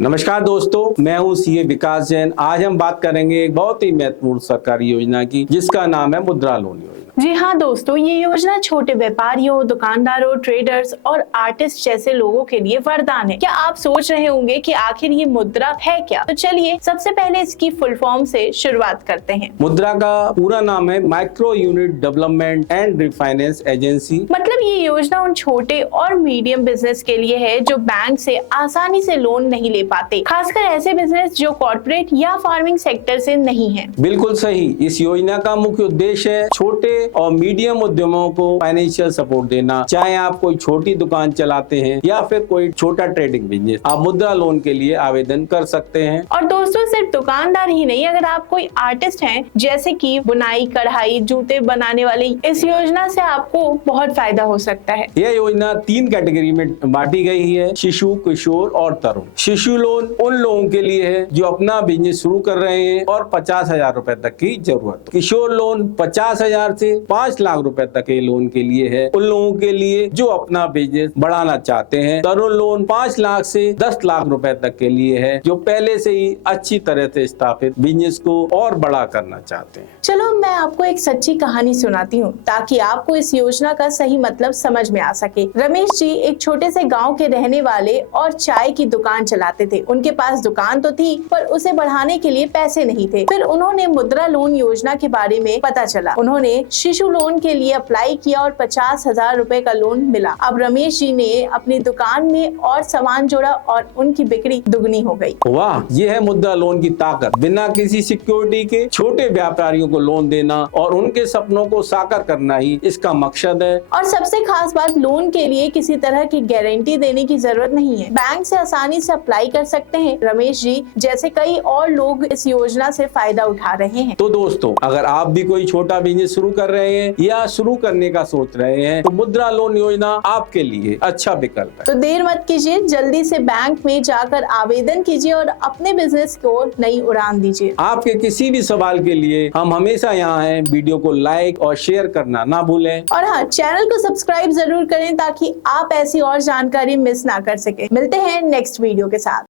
नमस्कार दोस्तों, मैं हूं सीए विकास जैन। आज हम बात करेंगे एक बहुत ही महत्वपूर्ण सरकारी योजना की, जिसका नाम है मुद्रा लोन योजना। जी हाँ दोस्तों, ये योजना छोटे व्यापारियों, दुकानदारों, ट्रेडर्स और आर्टिस्ट जैसे लोगों के लिए वरदान है। क्या आप सोच रहे होंगे कि आखिर ये मुद्रा है क्या? तो चलिए सबसे पहले इसकी फुल फॉर्म से शुरुआत करते हैं। मुद्रा का पूरा नाम है micro unit development and refinance agency. मतलब ये योजना उन छोटे और मीडियम बिजनेस के लिए है जो बैंक से आसानी से लोन नहीं ले पाते, खासकर ऐसे बिजनेस जो कॉर्पोरेट या फार्मिंग सेक्टर से नहीं है। बिल्कुल सही। इस योजना का मुख्य उद्देश्य है छोटे और मीडियम उद्यमों को फाइनेंशियल सपोर्ट देना। चाहे आप कोई छोटी दुकान चलाते हैं या फिर कोई छोटा ट्रेडिंग बिजनेस, आप मुद्रा लोन के लिए आवेदन कर सकते हैं। और दोस्तों, सिर्फ दुकानदार ही नहीं, अगर आप कोई आर्टिस्ट हैं जैसे कि बुनाई, कढ़ाई, जूते बनाने वाले, इस योजना से आपको बहुत फायदा हो सकता है। यह योजना 3 कैटेगरी में बांटी गई है: शिशु, किशोर और तरुण। शिशु लोन उन लोगों के लिए है जो अपना बिजनेस शुरू कर रहे हैं और 50,000 रुपए तक की जरूरत हो। किशोर लोन 50,000 से 5 लाख रुपए तक के लोन के लिए है, उन लोगों के लिए जो अपना बिजनेस बढ़ाना चाहते हैं। तरुण लोन 5 लाख से 10 लाख रुपए तक के लिए है, जो पहले से ही अच्छी तरह से स्थापित बिजनेस को और बड़ा करना चाहते हैं। चलो मैं आपको एक सच्ची कहानी सुनाती हूँ ताकि आपको इस योजना का सही मतलब समझ में आ सके। रमेश जी एक छोटे से गांव के रहने वाले और चाय की दुकान चलाते थे। उनके पास दुकान तो थी, पर उसे बढ़ाने के लिए पैसे नहीं थे। फिर उन्होंने मुद्रा लोन योजना के बारे में पता चला। उन्होंने शिशु लोन के लिए अप्लाई किया और 50,000 रुपए का लोन मिला। अब रमेश जी ने अपनी दुकान में और सामान जोड़ा और उनकी बिक्री दुगनी हो गई। वाह, ये है मुद्रा लोन की ताकत। बिना किसी सिक्योरिटी के छोटे व्यापारियों को लोन देना और उनके सपनों को साकार करना ही इसका मकसद है। और सबसे खास बात, लोन के लिए किसी तरह की गारंटी देने की जरूरत नहीं है। बैंक से आसानी से अप्लाई कर सकते हैं। रमेश जी जैसे कई और लोग इस योजना से फायदा उठा रहे हैं। तो दोस्तों, अगर आप भी कोई छोटा बिजनेस शुरू कर रहे हैं या शुरू करने का सोच रहे हैं, तो मुद्रा लोन योजना आपके लिए अच्छा विकल्प है। तो देर मत कीजिए, जल्दी से बैंक में जाकर आवेदन कीजिए और अपने बिजनेस को नई उड़ान दीजिए। आपके किसी भी सवाल के लिए हम हमेशा यहाँ हैं। वीडियो को लाइक और शेयर करना ना भूलें। और हाँ, चैनल को सब्सक्राइब जरूर करें ताकि आप ऐसी और जानकारी मिस ना कर सके। मिलते हैं नेक्स्ट वीडियो के साथ।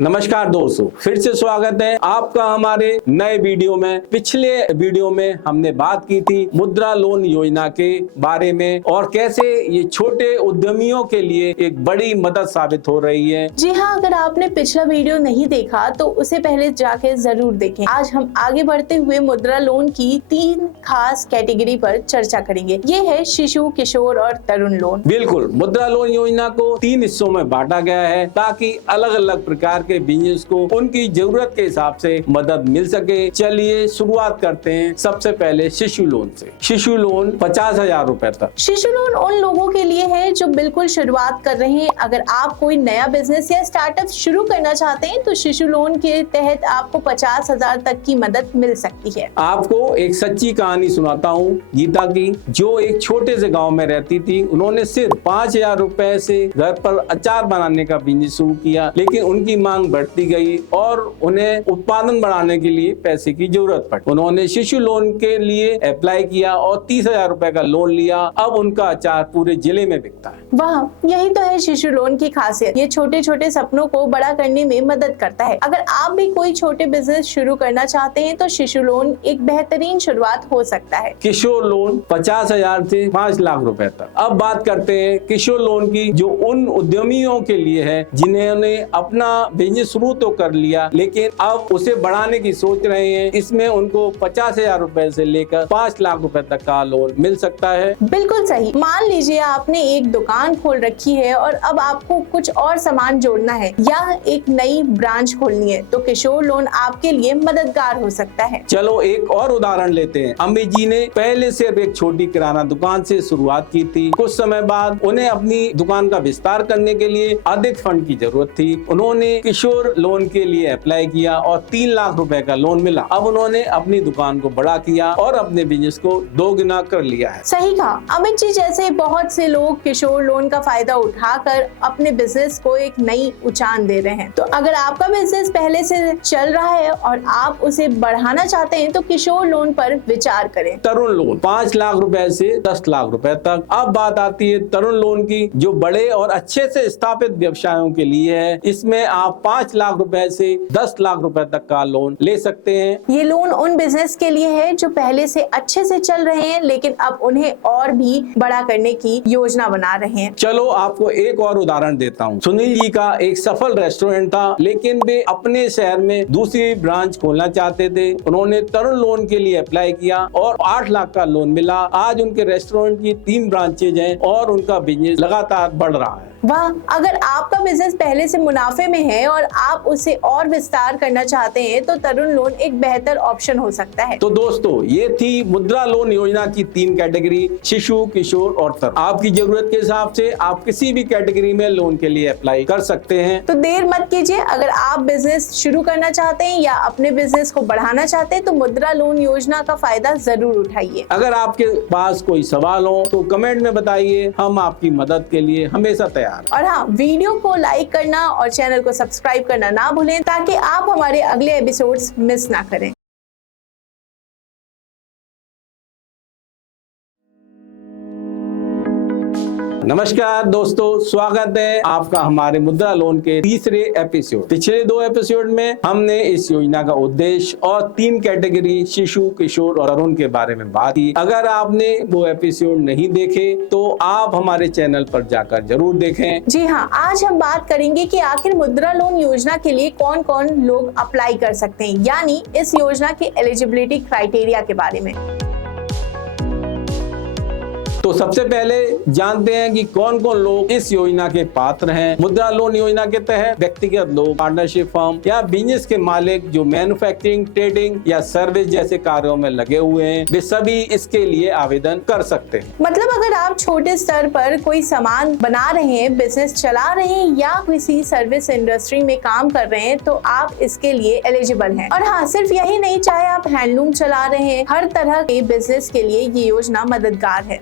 नमस्कार दोस्तों, फिर से स्वागत है आपका हमारे नए वीडियो में। पिछले वीडियो में हमने बात की थी मुद्रा लोन योजना के बारे में और कैसे ये छोटे उद्यमियों के लिए एक बड़ी मदद साबित हो रही है। जी हाँ, अगर आपने पिछला वीडियो नहीं देखा तो उसे पहले जाके जरूर देखें। आज हम आगे बढ़ते हुए मुद्रा लोन की 3 खास कैटेगरी पर चर्चा करेंगे। ये है शिशु, किशोर और तरुण लोन। बिल्कुल, मुद्रा लोन योजना को 3 हिस्सों में बांटा गया है ताकि अलग अलग प्रकार के बिजनेस को उनकी जरूरत के हिसाब से मदद मिल सके। चलिए शुरुआत करते हैं सबसे पहले शिशु लोन से। शिशु लोन 50,000 रुपए तक। शिशु लोन उन लोगों के लिए है जो बिल्कुल शुरुआत कर रहे हैं। अगर आप कोई नया बिजनेस या स्टार्टअप शुरू करना चाहते हैं तो शिशु लोन के तहत आपको 50,000 तक की मदद मिल सकती है। आपको एक सच्ची कहानी सुनाता हूँ गीता की, जो एक छोटे से गाँव में रहती थी। उन्होंने सिर्फ 5,000 रुपए से घर पर अचार बनाने का बिजनेस शुरू किया, लेकिन उनकी मांग बढ़ती गई और उन्हें उत्पादन बढ़ाने के लिए पैसे की जरूरत पड़ी। उन्होंने शिशु लोन के लिए अप्लाई किया और 30,000 रुपए का लोन लिया। अब उनका अचार पूरे जिले में बिकता है। वाह, यही तो है शिशु लोन की खासियत। ये छोटे छोटे सपनों को बड़ा करने में मदद करता है। अगर आप भी कोई छोटे बिजनेस शुरू करना चाहते हैं तो शिशु लोन एक बेहतरीन शुरुआत हो सकता है। किशोर लोन 50,000 से 5 लाख रुपए तक। अब बात करते हैं किशोर लोन की, जो उन उद्यमियों के लिए है जिन्होंने अपना बिजनेस शुरू तो कर लिया लेकिन अब उसे बढ़ाने की सोच रहे हैं। इसमें उनको 50,000 रुपए से लेकर 5 लाख रुपए तक का लोन मिल सकता है। बिल्कुल सही। मान लीजिए आपने एक दुकान खोल रखी है और अब आपको कुछ और सामान जोड़ना है या एक नई ब्रांच खोलनी है, तो किशोर लोन आपके लिए मददगार हो सकता है। चलो एक और उदाहरण लेते हैं। अम्मी जी ने पहले सिर्फ एक छोटी किराना दुकान से शुरुआत की थी। कुछ समय बाद उन्हें अपनी दुकान का विस्तार करने के लिए अधिक फंड की जरूरत थी। उन्होंने किशोर लोन के लिए अप्लाई किया और 3 लाख रुपए का लोन मिला। अब उन्होंने अपनी दुकान को बड़ा किया और अपने बिजनेस को दोगुना कर लिया है। सही कहा अमित जी, जैसे बहुत से लोग किशोर लोन का फायदा उठाकर अपने बिजनेस को एक नई उछाल दे रहे हैं। तो अगर आपका बिजनेस पहले से चल रहा है और आप उसे बढ़ाना चाहते हैं तो किशोर लोन पर विचार करें। तरुण लोन 5 लाख रुपए से 10 लाख रुपए तक। अब बात आती है तरुण लोन की, जो बड़े और अच्छे से स्थापित व्यवसायों के लिए है। इसमें आप 5 लाख रुपए से 10 लाख रुपए तक का लोन ले सकते हैं। ये लोन उन बिजनेस के लिए है जो पहले से अच्छे से चल रहे हैं लेकिन अब उन्हें और भी बड़ा करने की योजना बना रहे हैं। चलो आपको एक और उदाहरण देता हूँ। सुनील जी का एक सफल रेस्टोरेंट था, लेकिन वे अपने शहर में दूसरी ब्रांच खोलना चाहते थे। उन्होंने तरुण लोन के लिए अप्लाई किया और 8 लाख का लोन मिला। आज उनके रेस्टोरेंट की 3 ब्रांचेज हैं और उनका बिजनेस लगातार बढ़ रहा है। वाह, अगर आपका बिजनेस पहले से मुनाफे में है और आप उसे और विस्तार करना चाहते हैं तो तरुण लोन एक बेहतर ऑप्शन हो सकता है। तो दोस्तों, ये थी मुद्रा लोन योजना की 3 कैटेगरी, शिशु, किशोर और तरुण। आपकी जरूरत के हिसाब से आप किसी भी कैटेगरी में लोन के लिए अप्लाई कर सकते हैं। तो देर मत कीजिए, अगर आप बिजनेस शुरू करना चाहते हैं या अपने बिजनेस को बढ़ाना चाहते हैं तो मुद्रा लोन योजना का फायदा जरूर उठाइए। अगर आपके पास कोई सवाल हो तो कमेंट में बताइए, हम आपकी मदद के लिए हमेशा तैयार। और हाँ, वीडियो को लाइक करना और चैनल को सब्सक्राइब करना ना भूलें ताकि आप हमारे अगले एपिसोड्स मिस ना करें। नमस्कार दोस्तों, स्वागत है आपका हमारे मुद्रा लोन के तीसरे एपिसोड। पिछले 2 एपिसोड में हमने इस योजना का उद्देश्य और 3 कैटेगरी शिशु, किशोर और तरुण के बारे में बात की। अगर आपने वो एपिसोड नहीं देखे तो आप हमारे चैनल पर जाकर जरूर देखें। जी हाँ, आज हम बात करेंगे कि आखिर मुद्रा लोन योजना के लिए कौन कौन लोग अप्लाई कर सकते हैं, यानी इस योजना की एलिजिबिलिटी क्राइटेरिया के बारे में। तो सबसे पहले जानते हैं कि कौन कौन लोग इस योजना के पात्र हैं। मुद्रा लोन योजना के तहत व्यक्तिगत लोग, पार्टनरशिप फर्म या बिजनेस के मालिक जो मैन्युफैक्चरिंग, ट्रेडिंग या सर्विस जैसे कार्यों में लगे हुए हैं, वे सभी इसके लिए आवेदन कर सकते हैं। मतलब अगर आप छोटे स्तर पर कोई सामान बना रहे हैं, बिजनेस चला रहे हैं या किसी सर्विस इंडस्ट्री में काम कर रहे हैं तो आप इसके लिए एलिजिबल हैं। और हाँ, सिर्फ यही नहीं, चाहे आप हैंडलूम चला रहे हैं, हर तरह के बिजनेस के लिए ये योजना मददगार है।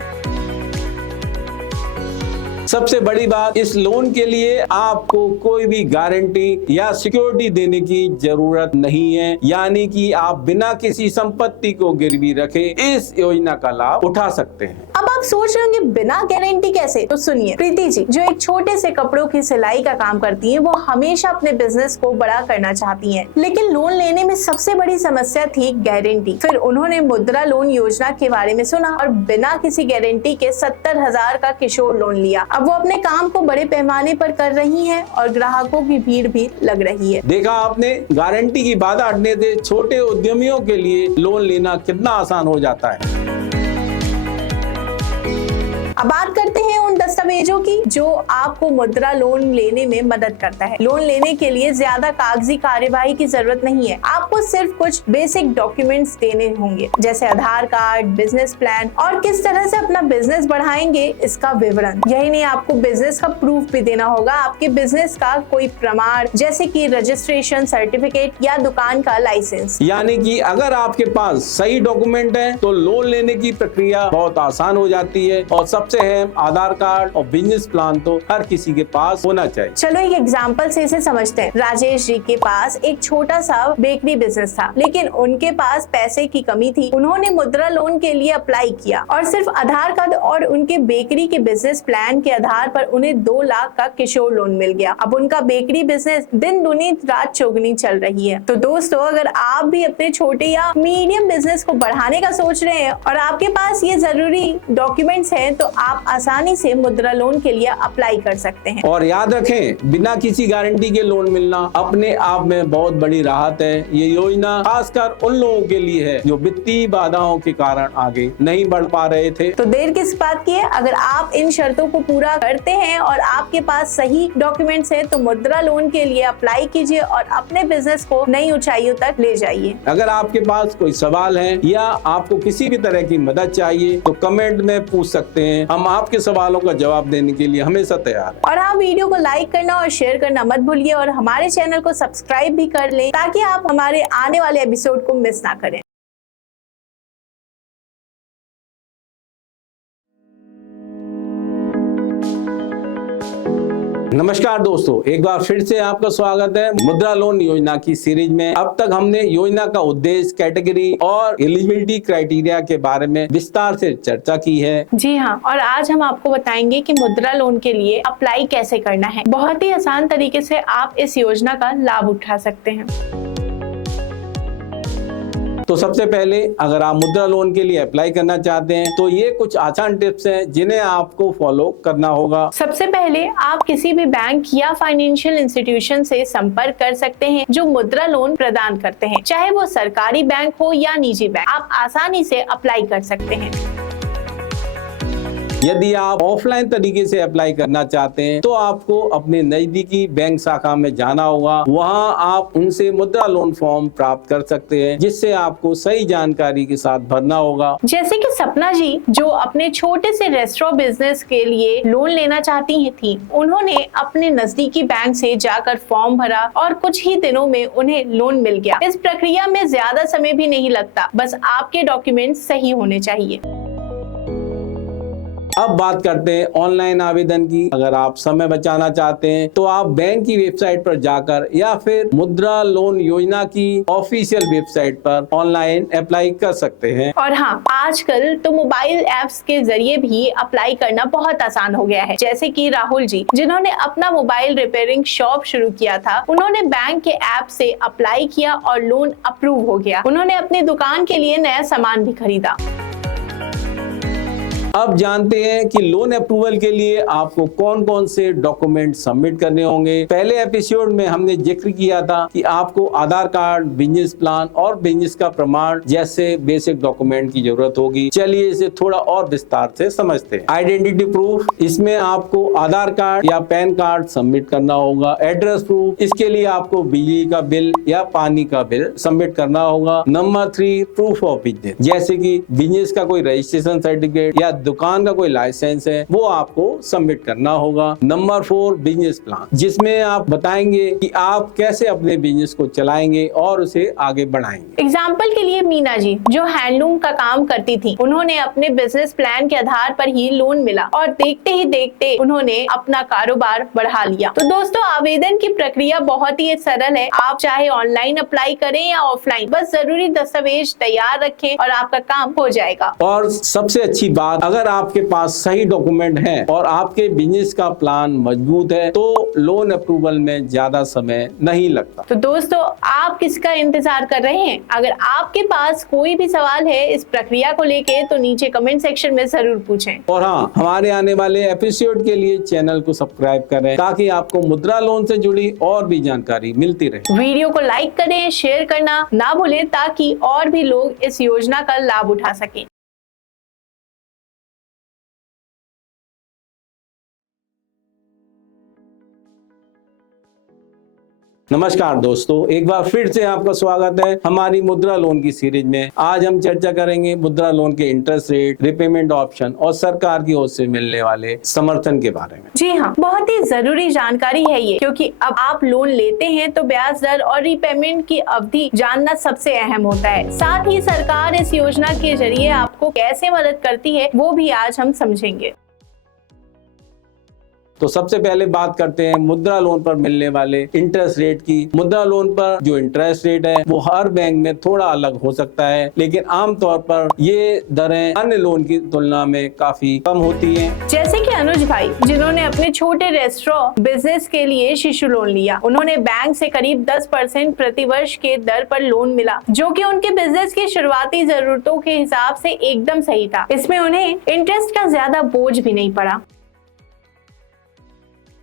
सबसे बड़ी बात, इस लोन के लिए आपको कोई भी गारंटी या सिक्योरिटी देने की जरूरत नहीं है, यानी कि आप बिना किसी संपत्ति को गिरवी रखे इस योजना का लाभ उठा सकते हैं। अब आप सोच रहे होंगे बिना गारंटी कैसे? तो सुनिए, प्रीति जी जो एक छोटे से कपड़ों की सिलाई का काम करती हैं, वो हमेशा अपने बिजनेस को बड़ा करना चाहती हैं, लेकिन लोन लेने में सबसे बड़ी समस्या थी गारंटी। फिर उन्होंने मुद्रा लोन योजना के बारे में सुना और बिना किसी गारंटी के 70,000 का किशोर लोन लिया। अब वो अपने काम को बड़े पैमाने पर कर रही हैं और ग्राहकों की भीड़ भी लग रही है। देखा आपने, गारंटी की बाधा हटने से छोटे उद्यमियों के लिए लोन लेना कितना आसान हो जाता है। अब बात करते हैं उन दस्तावेजों की जो आपको मुद्रा लोन लेने में मदद करता है। लोन लेने के लिए ज्यादा कागजी कार्यवाही की जरूरत नहीं है, आपको सिर्फ कुछ बेसिक डॉक्यूमेंट्स देने होंगे, जैसे आधार कार्ड, बिजनेस प्लान और किस तरह से अपना बिजनेस बढ़ाएंगे इसका विवरण। यही नहीं, आपको बिजनेस का प्रूफ भी देना होगा, आपके बिजनेस का कोई प्रमाण जैसे कि रजिस्ट्रेशन सर्टिफिकेट या दुकान का लाइसेंस। यानी कि अगर आपके पास सही डॉक्यूमेंट है तो लोन लेने की प्रक्रिया बहुत आसान हो जाती है। और सबसे अहम, आधार कार्ड और बिजनेस प्लान तो हर किसी के पास होना चाहिए। चलो एक एग्जांपल से इसे समझते हैं। राजेश जी के पास एक छोटा सा बेकरी बिजनेस था, लेकिन उनके पास पैसे की कमी थी। उन्होंने मुद्रा लोन के लिए अप्लाई किया और सिर्फ आधार कार्ड और उनके बेकरी के बिजनेस प्लान के आधार पर उन्हें 2 लाख का किशोर लोन मिल गया। अब उनका बेकरी बिजनेस दिन दुनी रात चौगुनी चल रही है। तो दोस्तों, अगर आप भी अपने छोटे या मीडियम बिजनेस को बढ़ाने का सोच रहे हैं और आपके पास ये जरूरी डॉक्यूमेंट्स हैं तो आप आसानी से मुद्रा लोन के लिए अप्लाई कर सकते हैं। और याद रखें, बिना किसी गारंटी के लोन मिलना अपने आप में बहुत बड़ी राहत है। ये योजना खासकर उन लोगों के लिए है जो वित्तीय बाधाओं के कारण आगे नहीं बढ़ पा रहे थे। तो देर किस बात की है, अगर आप इन शर्तों को पूरा करते हैं और आपके पास सही डॉक्यूमेंट्स हैं तो मुद्रा लोन के लिए अप्लाई कीजिए और अपने बिजनेस को नई ऊंचाइयों तक ले जाइए। अगर आपके पास कोई सवाल है या आपको किसी भी तरह की मदद चाहिए तो कमेंट में पूछ सकते हैं, हम आपके सवालों का जवाब देने के लिए हमेशा तैयार है। और हाँ, वीडियो को लाइक करना और शेयर करना मत भूलिए और हमारे चैनल को सब्सक्राइब भी कर लें ताकि आप हमारे आने वाले एपिसोड को मिस ना करें। नमस्कार दोस्तों, एक बार फिर से आपका स्वागत है मुद्रा लोन योजना की सीरीज में। अब तक हमने योजना का उद्देश्य, कैटेगरी और एलिजिबिलिटी क्राइटेरिया के बारे में विस्तार से चर्चा की है। जी हाँ, और आज हम आपको बताएंगे कि मुद्रा लोन के लिए अप्लाई कैसे करना है। बहुत ही आसान तरीके से आप इस योजना का लाभ उठा सकते हैं। तो सबसे पहले अगर आप मुद्रा लोन के लिए अप्लाई करना चाहते हैं तो ये कुछ आसान टिप्स हैं जिन्हें आपको फॉलो करना होगा। सबसे पहले आप किसी भी बैंक या फाइनेंशियल इंस्टीट्यूशन से संपर्क कर सकते हैं जो मुद्रा लोन प्रदान करते हैं, चाहे वो सरकारी बैंक हो या निजी बैंक। आप आसानी से अप्लाई कर सकते हैं। यदि आप ऑफलाइन तरीके से अप्लाई करना चाहते हैं तो आपको अपने नजदीकी बैंक शाखा में जाना होगा। वहां आप उनसे मुद्रा लोन फॉर्म प्राप्त कर सकते हैं जिससे आपको सही जानकारी के साथ भरना होगा। जैसे कि सपना जी जो अपने छोटे से रेस्टोरेंट बिजनेस के लिए लोन लेना चाहती थी, उन्होंने अपने नजदीकी बैंक से जाकर फॉर्म भरा और कुछ ही दिनों में उन्हें लोन मिल गया। इस प्रक्रिया में ज्यादा समय भी नहीं लगता, बस आपके डॉक्यूमेंट सही होने चाहिए। अब बात करते हैं ऑनलाइन आवेदन की। अगर आप समय बचाना चाहते हैं तो आप बैंक की वेबसाइट पर जाकर या फिर मुद्रा लोन योजना की ऑफिशियल वेबसाइट पर ऑनलाइन अप्लाई कर सकते हैं। और हाँ, आजकल तो मोबाइल ऐप्स के जरिए भी अप्लाई करना बहुत आसान हो गया है। जैसे कि राहुल जी जिन्होंने अपना मोबाइल रिपेयरिंग शॉप शुरू किया था, उन्होंने बैंक के ऐप से अप्लाई किया और लोन अप्रूव हो गया। उन्होंने अपनी दुकान के लिए नया सामान भी खरीदा। अब जानते हैं कि लोन अप्रूवल के लिए आपको कौन कौन से डॉक्यूमेंट सबमिट करने होंगे। पहले एपिसोड में हमने जिक्र किया था कि आपको आधार कार्ड, बिजनेस प्लान और बिजनेस का प्रमाण जैसे बेसिक डॉक्यूमेंट की जरूरत होगी। चलिए इसे थोड़ा और विस्तार से समझते हैं। आइडेंटिटी प्रूफ, इसमें आपको आधार कार्ड या पैन कार्ड सबमिट करना होगा। एड्रेस प्रूफ, इसके लिए आपको बिजली का बिल या पानी का बिल सबमिट करना होगा। नंबर 3, प्रूफ ऑफ बिजनेस, जैसे कि बिजनेस का कोई रजिस्ट्रेशन सर्टिफिकेट या दुकान का कोई लाइसेंस है वो आपको सबमिट करना होगा। नंबर 4, बिजनेस प्लान, जिसमें आप बताएंगे कि आप कैसे अपने बिजनेस को चलाएंगे और उसे आगे बढ़ाएंगे। एग्जाम्पल के लिए मीना जी जो हैंडलूम का काम करती थी, उन्होंने अपने बिजनेस प्लान के आधार पर ही लोन मिला और देखते ही देखते उन्होंने अपना कारोबार बढ़ा लिया। तो दोस्तों, आवेदन की प्रक्रिया बहुत ही सरल है। आप चाहे ऑनलाइन अप्लाई करें या ऑफलाइन, बस जरूरी दस्तावेज तैयार रखें और आपका काम हो जाएगा। और सबसे अच्छी बात, अगर आपके पास सही डॉक्यूमेंट है और आपके बिजनेस का प्लान मजबूत है तो लोन अप्रूवल में ज्यादा समय नहीं लगता। तो दोस्तों, आप किसका इंतजार कर रहे हैं? अगर आपके पास कोई भी सवाल है इस प्रक्रिया को लेके तो नीचे कमेंट सेक्शन में जरूर पूछें। और हाँ, हमारे आने वाले एपिसोड के लिए चैनल को सब्सक्राइब करें ताकि आपको मुद्रा लोन से जुड़ी और भी जानकारी मिलती रहे। वीडियो को लाइक करें, शेयर करना ना भूलें ताकि और भी लोग इस योजना का लाभ उठा सकें। नमस्कार दोस्तों, एक बार फिर से आपका स्वागत है हमारी मुद्रा लोन की सीरीज में। आज हम चर्चा करेंगे मुद्रा लोन के इंटरेस्ट रेट, रिपेमेंट ऑप्शन और सरकार की ओर से मिलने वाले समर्थन के बारे में। जी हाँ, बहुत ही जरूरी जानकारी है ये, क्योंकि अब आप लोन लेते हैं तो ब्याज दर और रिपेमेंट की अवधि जानना सबसे अहम होता है। साथ ही सरकार इस योजना के जरिए आपको कैसे मदद करती है वो भी आज हम समझेंगे। तो सबसे पहले बात करते हैं मुद्रा लोन पर मिलने वाले इंटरेस्ट रेट की। मुद्रा लोन पर जो इंटरेस्ट रेट है वो हर बैंक में थोड़ा अलग हो सकता है, लेकिन आमतौर पर ये दरें अन्य लोन की तुलना में काफी कम होती हैं। जैसे कि अनुज भाई जिन्होंने अपने छोटे रेस्टोरेंट बिजनेस के लिए शिशु लोन लिया, उन्होंने बैंक से करीब 10% प्रति वर्ष के दर पर लोन मिला, जो कि उनके बिजनेस की शुरुआती जरूरतों के हिसाब से एकदम सही था। इसमें उन्हें इंटरेस्ट का ज्यादा बोझ भी नहीं पड़ा।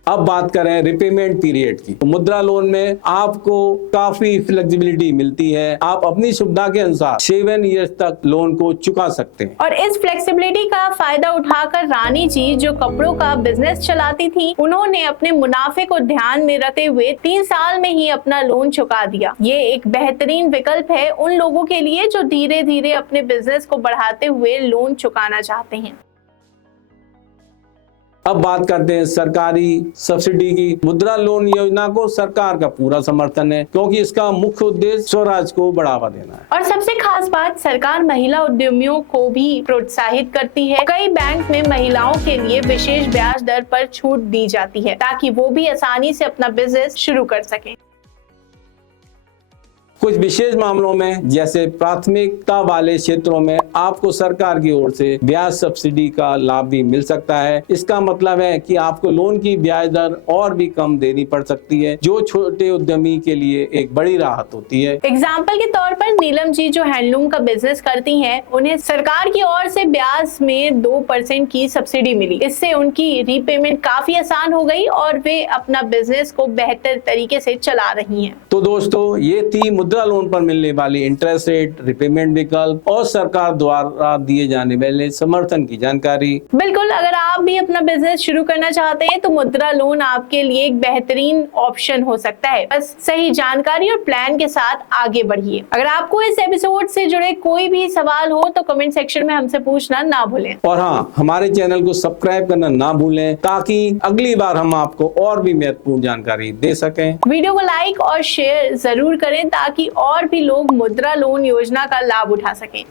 अब बात करें रिपेमेंट पीरियड की, तो मुद्रा लोन में आपको काफी फ्लेक्सिबिलिटी मिलती है। आप अपनी सुविधा के अनुसार 7 ईयर्स तक लोन को चुका सकते हैं। और इस फ्लेक्सिबिलिटी का फायदा उठाकर रानी जी जो कपड़ों का बिजनेस चलाती थी, उन्होंने अपने मुनाफे को ध्यान में रखते हुए 3 साल में ही अपना लोन चुका दिया। ये एक बेहतरीन विकल्प है उन लोगों के लिए जो धीरे धीरे अपने बिजनेस को बढ़ाते हुए लोन चुकाना चाहते हैं। अब बात करते हैं सरकारी सब्सिडी की। मुद्रा लोन योजना को सरकार का पूरा समर्थन है, क्योंकि इसका मुख्य उद्देश्य स्वराज को बढ़ावा देना है। और सबसे खास बात, सरकार महिला उद्यमियों को भी प्रोत्साहित करती है। कई बैंक में महिलाओं के लिए विशेष ब्याज दर पर छूट दी जाती है, ताकि वो भी आसानी से अपना बिजनेस शुरू कर सकें। कुछ विशेष मामलों में, जैसे प्राथमिकता वाले क्षेत्रों में, आपको सरकार की ओर से ब्याज सब्सिडी का लाभ भी मिल सकता है। इसका मतलब है कि आपको लोन की ब्याज दर और भी कम देनी पड़ सकती है, जो छोटे उद्यमी के लिए एक बड़ी राहत होती है। एग्जाम्पल के तौर पर नीलम जी जो हैंडलूम का बिजनेस करती हैं, उन्हें सरकार की ओर से ब्याज में 2% की सब्सिडी मिली। इससे उनकी रीपेमेंट काफी आसान हो गई और वे अपना बिजनेस को बेहतर तरीके से चला रही हैं। तो दोस्तों, ये थी मुद्रा लोन पर मिलने वाली इंटरेस्ट रेट, रिपेमेंट विकल्प और सरकार द्वारा दिए जाने वाले समर्थन की जानकारी। बिल्कुल, अगर आप भी अपना बिजनेस शुरू करना चाहते हैं तो मुद्रा लोन आपके लिए एक बेहतरीन ऑप्शन हो सकता है। बस सही जानकारी और प्लान के साथ आगे बढ़िए। अगर आपको इस एपिसोड से जुड़े कोई भी सवाल हो तो कमेंट सेक्शन में हमसे पूछना ना भूलें। और हाँ, हमारे चैनल को सब्सक्राइब करना ना भूलें, ताकि अगली बार हम आपको और भी महत्वपूर्ण जानकारी दे सकें। वीडियो को लाइक और शेयर जरूर करें, ताकि और भी लोग मुद्रा लोन योजना का लाभ उठा सकें।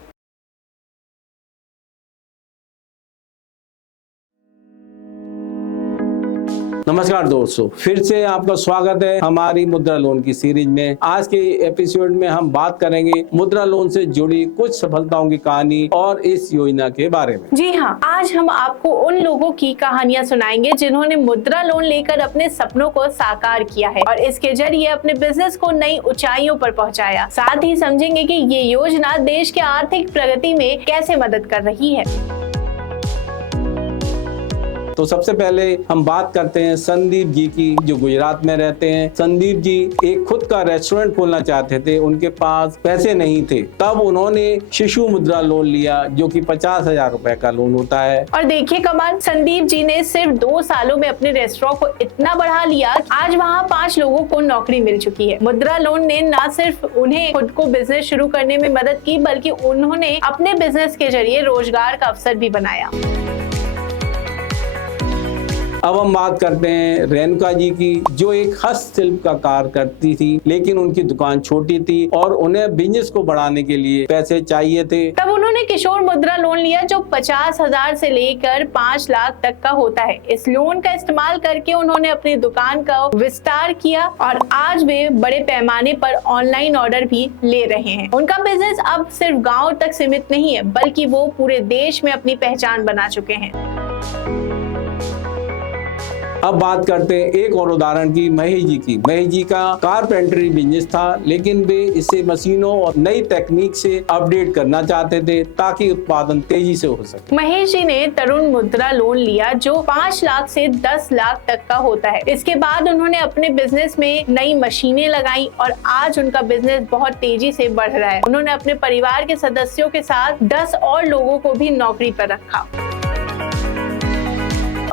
नमस्कार दोस्तों, फिर से आपका स्वागत है हमारी मुद्रा लोन की सीरीज में। आज के एपिसोड में हम बात करेंगे मुद्रा लोन से जुड़ी कुछ सफलताओं की कहानी और इस योजना के बारे में। जी हाँ, आज हम आपको उन लोगों की कहानियां सुनाएंगे जिन्होंने मुद्रा लोन लेकर अपने सपनों को साकार किया है और इसके जरिए अपने बिजनेस को नई ऊंचाइयों पर पहुंचाया। साथ ही समझेंगे कि ये योजना देश के आर्थिक प्रगति में कैसे मदद कर रही है। तो सबसे पहले हम बात करते हैं संदीप जी की, जो गुजरात में रहते हैं। संदीप जी एक खुद का रेस्टोरेंट खोलना चाहते थे, उनके पास पैसे नहीं थे। तब उन्होंने शिशु मुद्रा लोन लिया, जो कि 50,000 रुपए का लोन होता है। और देखिए कमाल, संदीप जी ने सिर्फ 2 सालों में अपने रेस्टोरेंट को इतना बढ़ा लिया, आज वहाँ 5 लोगों को नौकरी मिल चुकी है। मुद्रा लोन ने न सिर्फ उन्हें खुद को बिजनेस शुरू करने में मदद की, बल्कि उन्होंने अपने बिजनेस के जरिए रोजगार का अवसर भी बनाया। अब हम बात करते हैं रेणुका जी की, जो एक हस्तशिल्प का कार्य करती थी, लेकिन उनकी दुकान छोटी थी और उन्हें बिजनेस को बढ़ाने के लिए पैसे चाहिए थे। तब उन्होंने किशोर मुद्रा लोन लिया, जो 50,000 से लेकर 5 लाख तक का होता है। इस लोन का इस्तेमाल करके उन्होंने अपनी दुकान का विस्तार किया और आज वे बड़े पैमाने पर ऑनलाइन ऑर्डर भी ले रहे हैं। उनका बिजनेस अब सिर्फ गाँव तक सीमित नहीं है, बल्कि वो पूरे देश में अपनी पहचान बना चुके हैं। अब बात करते हैं एक और उदाहरण की, महेश जी की। महेश जी का कारपेंटरी बिजनेस था, लेकिन वे इसे मशीनों और नई टेक्निक से अपडेट करना चाहते थे, ताकि उत्पादन तेजी से हो सके। महेश जी ने तरुण मुद्रा लोन लिया, जो 5 लाख से 10 लाख तक का होता है। इसके बाद उन्होंने अपने बिजनेस में नई मशीनें लगाई और आज उनका बिजनेस बहुत तेजी से बढ़ रहा है। उन्होंने अपने परिवार के सदस्यों के साथ 10 और लोगों को भी नौकरी पर रखा।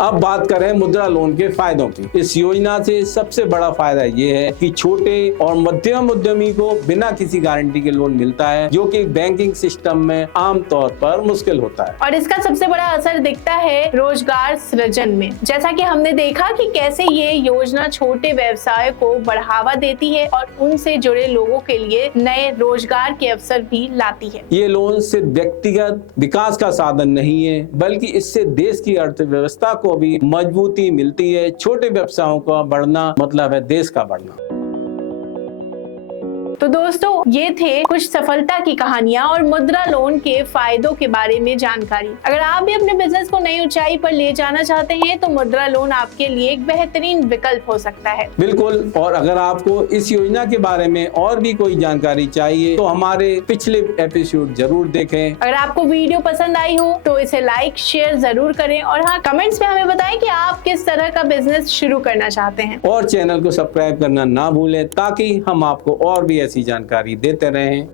अब बात करें मुद्रा लोन के फायदों की। इस योजना से सबसे बड़ा फायदा ये है कि छोटे और मध्यम उद्यमी को बिना किसी गारंटी के लोन मिलता है, जो कि बैंकिंग सिस्टम में आमतौर पर मुश्किल होता है। और इसका सबसे बड़ा असर दिखता है रोजगार सृजन में। जैसा कि हमने देखा कि कैसे ये योजना छोटे व्यवसाय को बढ़ावा देती है और उनसे जुड़े लोगों के लिए नए रोजगार के अवसर भी लाती है। ये लोन सिर्फ व्यक्तिगत विकास का साधन नहीं है, बल्कि इससे देश की अर्थव्यवस्था को भी मजबूती मिलती है। छोटे व्यवसायों का बढ़ना मतलब है देश का बढ़ना। तो दोस्तों, ये थे कुछ सफलता की कहानियां और मुद्रा लोन के फायदों के बारे में जानकारी। अगर आप भी अपने बिजनेस को नई ऊंचाई पर ले जाना चाहते हैं तो मुद्रा लोन आपके लिए एक बेहतरीन विकल्प हो सकता है। बिल्कुल, और अगर आपको इस योजना के बारे में और भी कोई जानकारी चाहिए तो हमारे पिछले एपिसोड जरूर देखें। अगर आपको वीडियो पसंद आई हो तो इसे लाइक शेयर जरूर करें और हाँ, कमेंट्स में हमें बताएं कि आप किस तरह का बिजनेस शुरू करना चाहते हैं। और चैनल को सब्सक्राइब करना ना भूलें, ताकि हम आपको और भी ऐसी जानकारी देते रहें।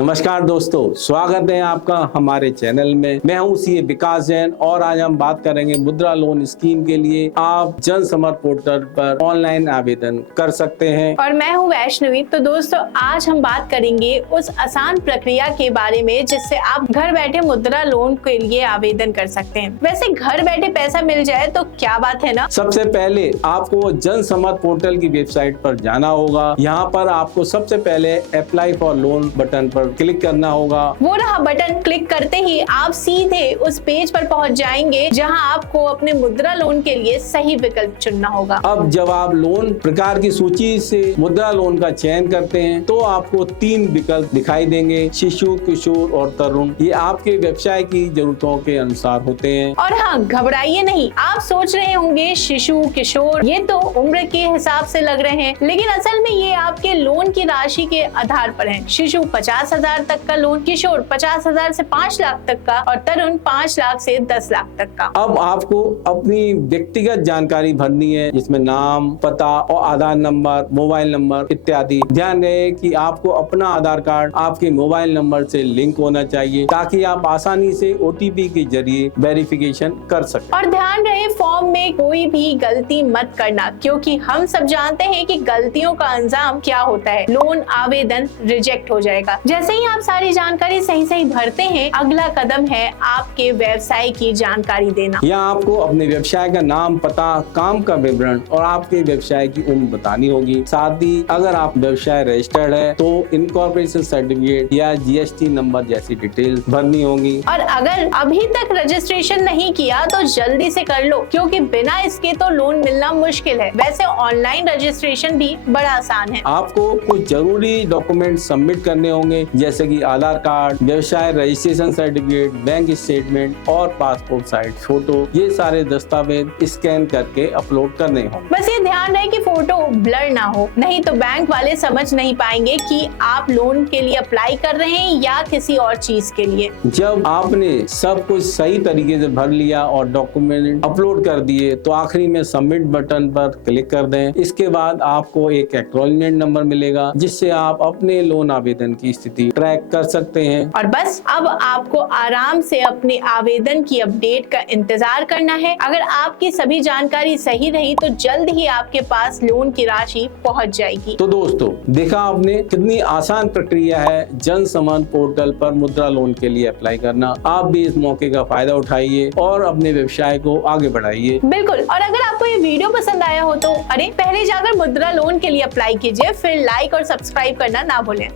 नमस्कार दोस्तों, स्वागत है आपका हमारे चैनल में। मैं हूं सीए विकास जैन और आज हम बात करेंगे मुद्रा लोन स्कीम के लिए आप जन समर्थ पोर्टल पर ऑनलाइन आवेदन कर सकते हैं। और मैं हूं वैष्णवी। तो दोस्तों, आज हम बात करेंगे उस आसान प्रक्रिया के बारे में जिससे आप घर बैठे मुद्रा लोन के लिए आवेदन कर सकते हैं। वैसे घर बैठे पैसा मिल जाए तो क्या बात है ना। सबसे पहले आपको जन समर्थ पोर्टल की वेबसाइट पर जाना होगा। यहाँ पर आपको सबसे पहले अप्लाई फॉर लोन बटन पर क्लिक करना होगा। वो रहा बटन, क्लिक करते ही आप सीधे उस पेज पर पहुंच जाएंगे जहां आपको अपने मुद्रा लोन के लिए सही विकल्प चुनना होगा। अब जब आप लोन प्रकार की सूची से मुद्रा लोन का चयन करते हैं तो आपको 3 विकल्प दिखाई देंगे, शिशु, किशोर और तरुण। ये आपके व्यवसाय की जरूरतों के अनुसार होते हैं। और हाँ, घबराइए नहीं। आप सोच रहे होंगे शिशु, किशोर ये तो उम्र के हिसाब से लग रहे हैं, लेकिन असल में ये आपके लोन की राशि के आधार पर है। शिशु 50,000 तक का लोन, किशोर 50,000 से 5 लाख तक का और तरुण 5 लाख से 10 लाख तक का। अब आपको अपनी व्यक्तिगत जानकारी भरनी है, जिसमें नाम, पता और आधार नंबर, मोबाइल नंबर इत्यादि। ध्यान रहे कि आपको अपना आधार कार्ड आपके मोबाइल नंबर से लिंक होना चाहिए ताकि आप आसानी से OTP के जरिए वेरिफिकेशन कर सकें। और ध्यान रहे, फॉर्म में कोई भी गलती मत करना, क्योंकि हम सब जानते हैं कि गलतियों का अंजाम क्या होता है। लोन आवेदन रिजेक्ट हो जाएगा। जैसे ही आप सारी जानकारी सही भरते हैं, अगला कदम है आपके व्यवसाय की जानकारी देना। यहाँ आपको अपने व्यवसाय का नाम, पता, काम का विवरण और आपके व्यवसाय की उम्र बतानी होगी। साथ ही अगर आप व्यवसाय रजिस्टर्ड है तो इनकॉर्पोरेशन सर्टिफिकेट या GST नंबर जैसी डिटेल भरनी होगी। और अगर अभी तक रजिस्ट्रेशन नहीं किया तो जल्दी से कर लो, क्योंकि बिना इसके तो लोन मिलना मुश्किल है। वैसे ऑनलाइन रजिस्ट्रेशन भी बड़ा आसान है। आपको कुछ जरूरी डॉक्यूमेंट सबमिट करने होंगे, जैसे कि आधार कार्ड, व्यवसाय रजिस्ट्रेशन सर्टिफिकेट, बैंक स्टेटमेंट और पासपोर्ट साइज फोटो। ये सारे दस्तावेज स्कैन करके अपलोड करने होंगे। बस ये ध्यान रहे कि फोटो ब्लर ना हो, नहीं तो बैंक वाले समझ नहीं पाएंगे कि आप लोन के लिए अप्लाई कर रहे हैं या किसी और चीज के लिए। जब आपने सब कुछ सही तरीके से भर लिया और डॉक्यूमेंट अपलोड कर दिए तो आखिरी में सबमिट बटन पर क्लिक कर दें। इसके बाद आपको एक एक्नॉलेजमेंट नंबर मिलेगा, जिससे आप अपने लोन आवेदन की स्थिति ट्रैक कर सकते हैं। और बस अब आपको आराम से अपने आवेदन की अपडेट का इंतजार करना है। अगर आपकी सभी जानकारी सही रही तो जल्द ही आपके पास लोन की राशि पहुंच जाएगी। तो दोस्तों, देखा आपने कितनी आसान प्रक्रिया है जन समर्थ पोर्टल पर मुद्रा लोन के लिए अप्लाई करना। आप भी इस मौके का फायदा उठाइए और अपने व्यवसाय को आगे बढ़ाइए। बिल्कुल। और अगर आपको ये वीडियो पसंद आया हो तो पहले जाकर मुद्रा लोन के लिए अप्लाई कीजिए, फिर लाइक और सब्सक्राइब करना ना भूलें।